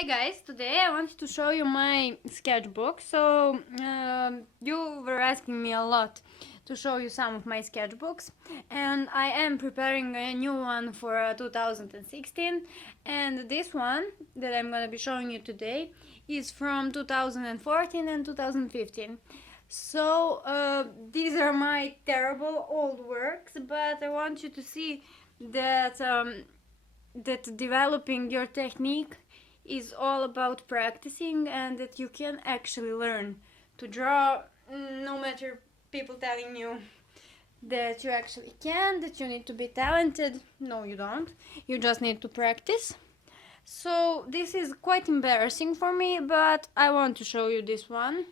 Hi guys, today I wanted to show you my sketchbook. So you were asking me a lot to show you some of my sketchbooks, and I am preparing a new one for 2016, and this one that I'm gonna be showing you today is from 2014 and 2015. So these are my terrible old works, but I want you to see that that developing your technique is all about practicing, and that you can actually learn to draw, no matter people telling you that you actually can, that you need to be talented. No, you don't. You just need to practice. So this is quite embarrassing for me, but I want to show you this one,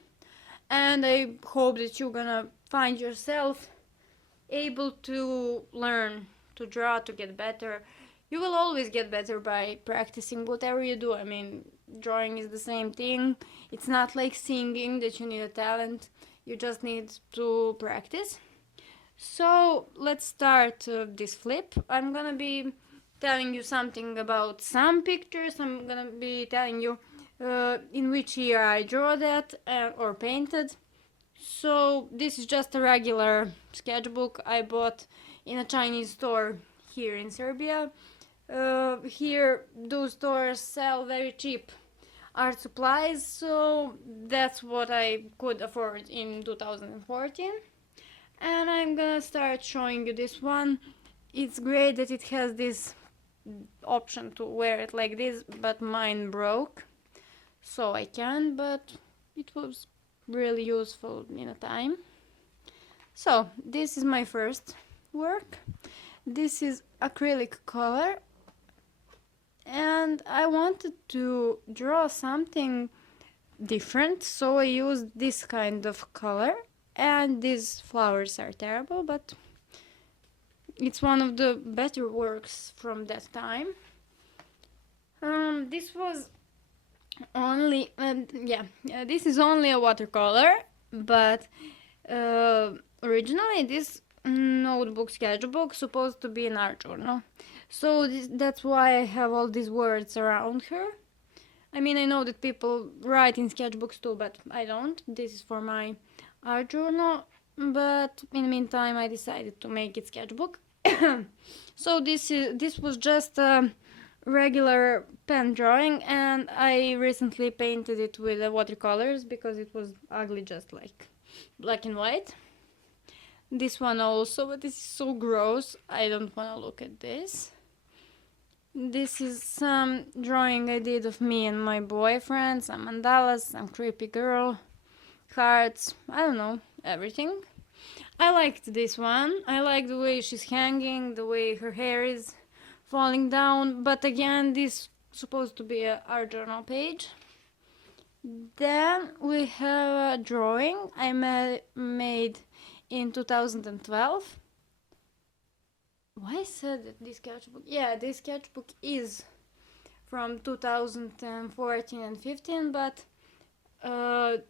and I hope that you're gonna find yourself able to learn to draw, to get better. You will always get better by practicing whatever you do. I mean, drawing is the same thing. It's not like singing that you need a talent. You just need to practice. So let's start this flip. I'm gonna be telling you something about some pictures. I'm gonna be telling you in which year I draw that or painted. So this is just a regular sketchbook I bought in a Chinese store here in Serbia. Here those stores sell very cheap art supplies, so that's what I could afford in 2014. And I'm gonna start showing you this one. It's great that it has this option to wear it like this, but mine broke, so I can, but it was really useful in a time. So this is my first work. This is acrylic color, and I wanted to draw something different, so I used this kind of color, and these flowers are terrible, but it's one of the better works from that time. This was only this is only a watercolor, but originally this notebook sketchbook supposed to be an art journal, so that's why I have all these words around her. I mean, I know that people write in sketchbooks too, but I don't. This is for my art journal, but in the meantime I decided to make it sketchbook. So this was just a regular pen drawing, and I recently painted it with watercolors because it was ugly, just like black and white. This one also, but this is so gross. I don't want to look at this. This is some drawing I did of me and my boyfriend, some mandalas, some creepy girl, hearts, I don't know, everything. I liked this one. I like the way she's hanging, the way her hair is falling down, but again, this is supposed to be an art journal page. Then we have a drawing I made in 2012. Why I said that this sketchbook? Yeah, this sketchbook is from 2014 and 15, but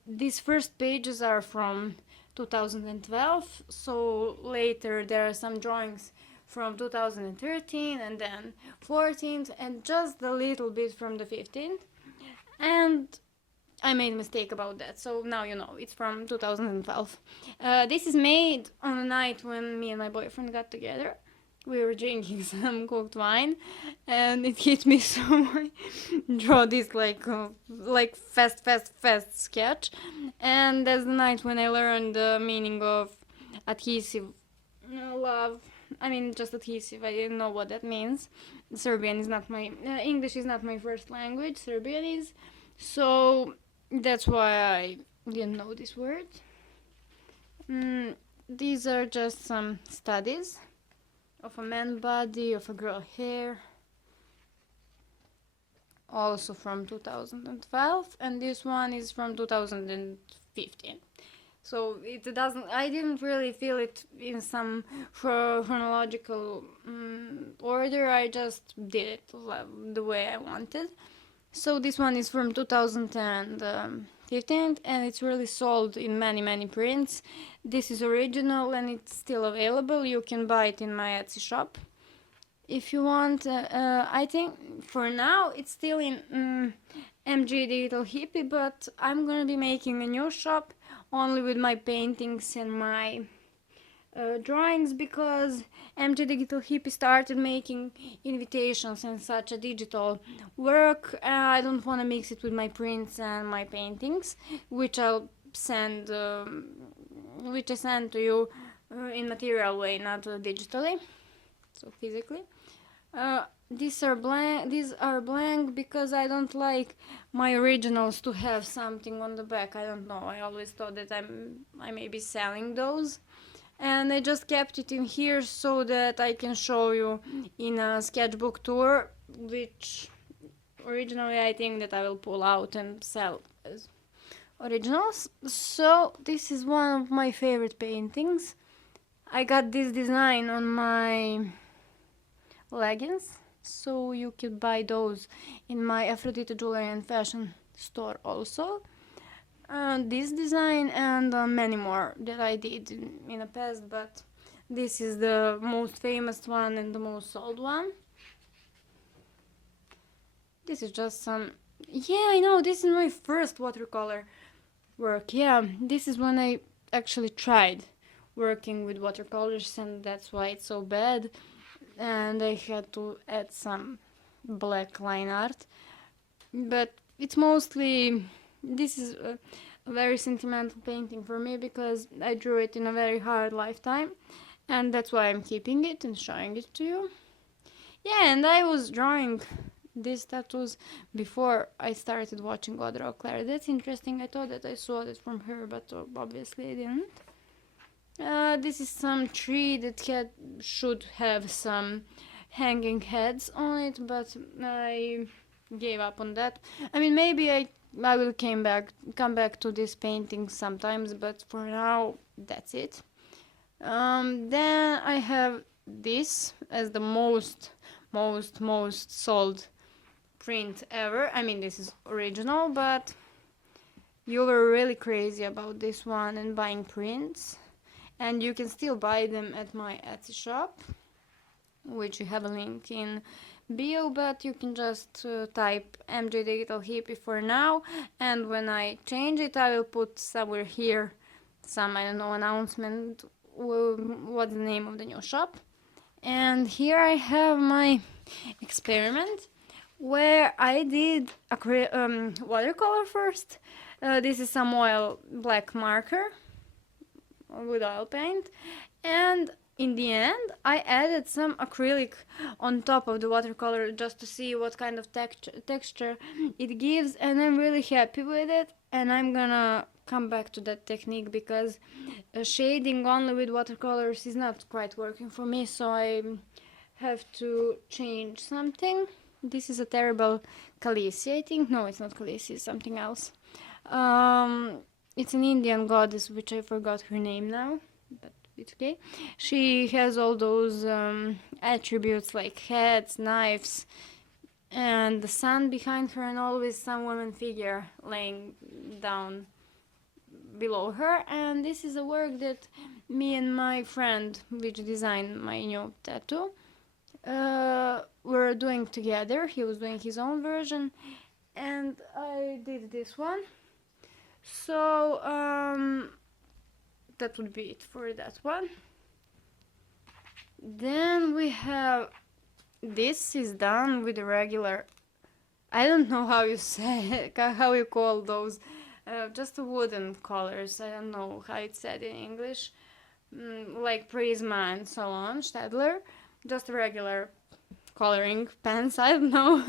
these first pages are from 2012, so later there are some drawings from 2013 and then 14th and just a little bit from the 15th, and I made a mistake about that, so now you know it's from 2012. This is made on a night when me and my boyfriend got together. We were drinking some cooked wine, and it hit me, so I draw this like fast sketch. And that's the night when I learned the meaning of adhesive love. I mean, just adhesive. I didn't know what that means. Serbian is not my English is not my first language. Serbian is, so that's why I didn't know this word. These are just some studies of a man body, of a girl hair, also from 2012, and this one is from 2015. So it doesn't, I didn't really feel it in some chronological order. I just did it the way I wanted. So this one is from 2015, and it's really sold in many prints. This is original and it's still available. You can buy it in my Etsy shop if you want. I think for now it's still in MG Digital Hippie, but I'm gonna be making a new shop only with my paintings and my drawings, because MG Digital Hippie started making invitations and such a digital work. I don't want to mix it with my prints and my paintings, which I'll send, which I send to you in material way, not digitally, so physically. These are blank because I don't like my originals to have something on the back. I don't know. I always thought that I may be selling those, and I just kept it in here so that I can show you in a sketchbook tour, which originally I think that I will pull out and sell as originals. So this is one of my favorite paintings. I got this design on my leggings, so you could buy those in my Aphrodite Jewelry and Fashion store also. This design and many more that I did in the past, but this is the most famous one and the most sold one. This is just some... Yeah, I know, this is my first watercolor work. Yeah, this is when I actually tried working with watercolors, and that's why it's so bad. And I had to add some black line art, but it's mostly... This is a very sentimental painting for me because I drew it in a very hard lifetime, and that's why I'm keeping it and showing it to you. Yeah, and I was drawing these tattoos before I started watching Audra Claire. That's interesting. I thought that I saw it from her, but obviously I didn't. This is some tree that should have some hanging heads on it, but I gave up on that. I mean, maybe I will come back to this painting sometimes, but for now that's it. Then I have this as the most sold print ever. I mean, this is original, but you were really crazy about this one and buying prints, and you can still buy them at my Etsy shop, which you have a link in bio, but you can just type MJ Digital Hippie for now, and when I change it I will put somewhere here some, I don't know, announcement what's the name of the new shop. And here I have my experiment where I did watercolor first. This is some oil black marker with oil paint, and in the end I added some acrylic on top of the watercolor just to see what kind of texture it gives, and I'm really happy with it. And I'm gonna come back to that technique because shading only with watercolors is not quite working for me, so I have to change something. This is a terrible Khaleesi, I think. No, it's not Khaleesi, it's something else. It's an Indian goddess, which I forgot her name now, but it's okay. She has all those attributes like heads, knives, and the sun behind her, and always some woman figure laying down below her. And this is a work that me and my friend, which designed my new tattoo, were doing together. He was doing his own version, and I did this one. So that would be it for that one. Then we have, this is done with a regular, I don't know how you say, how you call those, just wooden colors. I don't know how it's said in English, like Prisma and so on, Stadler, just a regular coloring pens, I don't know.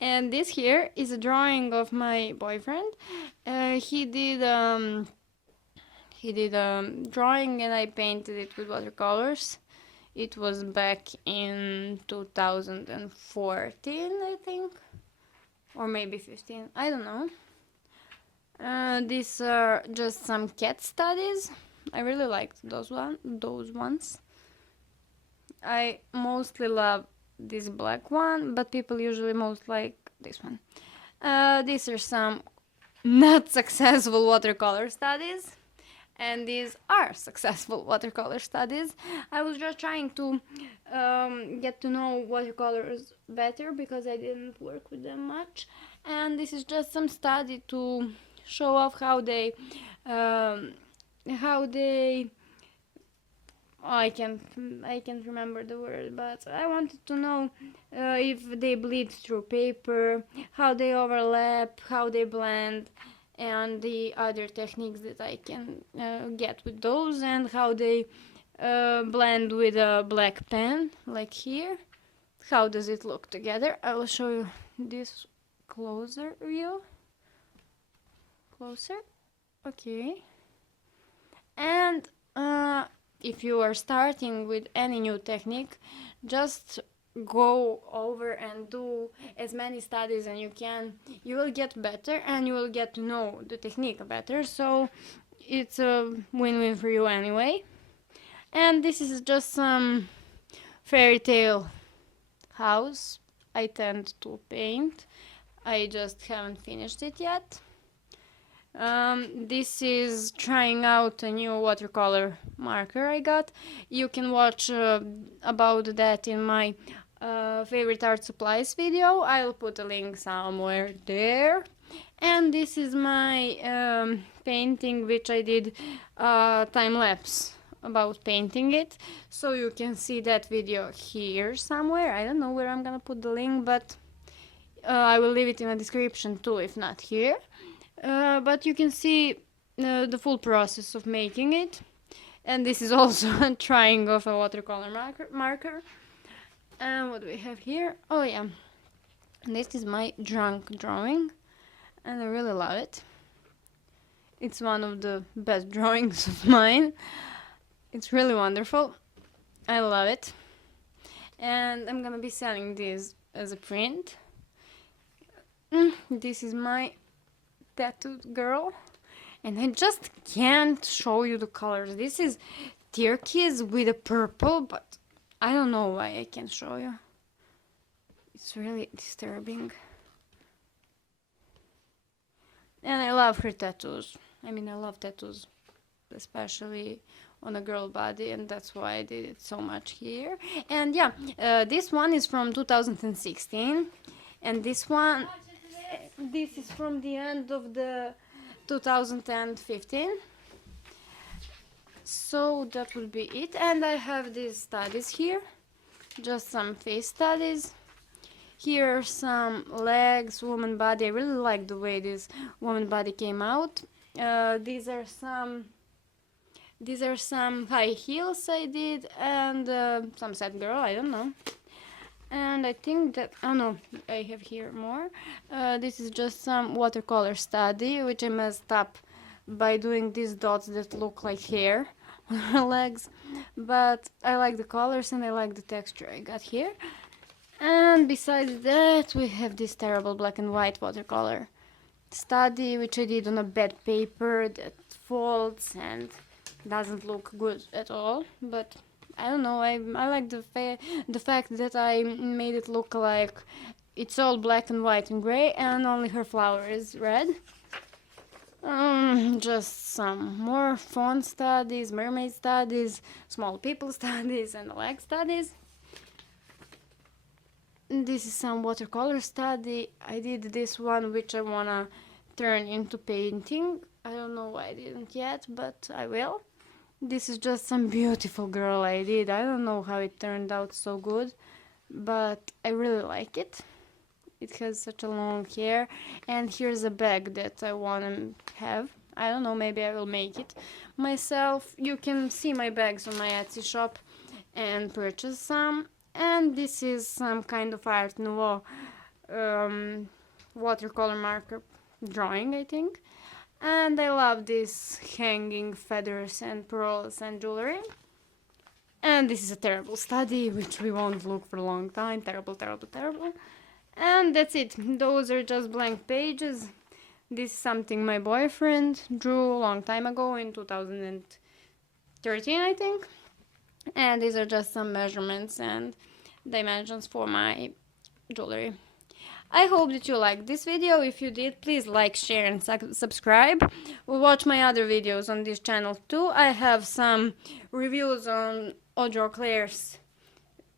And this here is a drawing of my boyfriend. He did drawing and I painted it with watercolors. It was back in 2014, I think, or maybe 15, I don't know. These are just some cat studies. I really liked those ones. I mostly love this black one, but people usually most like this one. These are some not successful watercolor studies, and these are successful watercolor studies. I was just trying to get to know watercolors better because I didn't work with them much, And this is just some study to show off how they um, how they I can't remember the word, but I wanted to know if they bleed through paper, how they overlap, how they blend, and the other techniques that I can get with those, and how they blend with a black pen, like here. How does it look together? I will show you this closer view. Closer. Okay. And if you are starting with any new technique, just go over and do as many studies as you can. You will get better and you will get to know the technique better, so it's a win-win for you anyway. And this is just some fairy tale house I tend to paint. I just haven't finished it yet. This is trying out a new watercolor marker I got. You can watch about that in my favorite art supplies video. I'll put a link somewhere there. And this is my painting, which I did time-lapse about painting it. So you can see that video here somewhere. I don't know where I'm gonna put the link, but I will leave it in the description too, if not here. But you can see the full process of making it. And this is also a trying of a watercolor marker. And what do we have here? Oh yeah, this is my drunk drawing, and I really love it. It's one of the best drawings of mine. It's really wonderful. I love it. And I'm gonna be selling this as a print. This is my tattooed girl, and I just can't show you the colors. This is turquoise with a purple, but I don't know why I can't show you. It's really disturbing. And I love her tattoos. I mean, I love tattoos, especially on a girl body, and that's why I did it so much here. And yeah, this one is from 2016, and this one, this is from the end of the 2015. So that would be it. And I have these studies here, just some face studies. Here are some legs, woman body. I really like the way this woman body came out. These are some high heels I did, and some sad girl, I don't know. And I think that, oh no, I have here more. This is just some watercolor study, which I messed up by doing these dots that look like hair on her legs. But I like the colors and I like the texture I got here. And besides that, we have this terrible black and white watercolor study, which I did on a bed paper that folds and doesn't look good at all. But I don't know, I like the fact that I made it look like it's all black and white and gray, and only her flower is red. Just some more fawn studies, mermaid studies, small people studies, and leg studies. This is some watercolor study. I did this one, which I wanna turn into painting. I don't know why I didn't yet, but I will. This is just some beautiful girl I did. I don't know how it turned out so good, but I really like it. It has such a long hair, and here's a bag that I want to have. I don't know, maybe I will make it myself. You can see my bags on my Etsy shop and purchase some. And this is some kind of Art Nouveau watercolor marker drawing, I think. And I love these hanging feathers and pearls and jewelry. And this is a terrible study, which we won't look for a long time. Terrible, terrible, terrible. And that's it. Those are just blank pages. This is something my boyfriend drew a long time ago in 2013, I think. And these are just some measurements and dimensions for my jewelry. I hope that you liked this video. If you did, please like, share and subscribe. Watch my other videos on this channel too. I have some reviews on Eau Claire's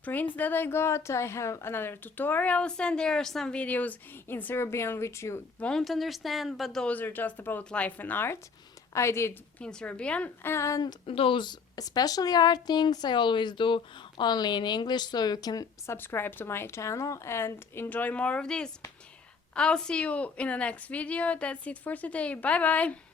prints that I got. I have another tutorials, and there are some videos in Serbian which you won't understand, but those are just about life and art. I did in Serbian, and those especially art things I always do only in English, so you can subscribe to my channel and enjoy more of this. I'll see you in the next video. That's it for today. Bye bye!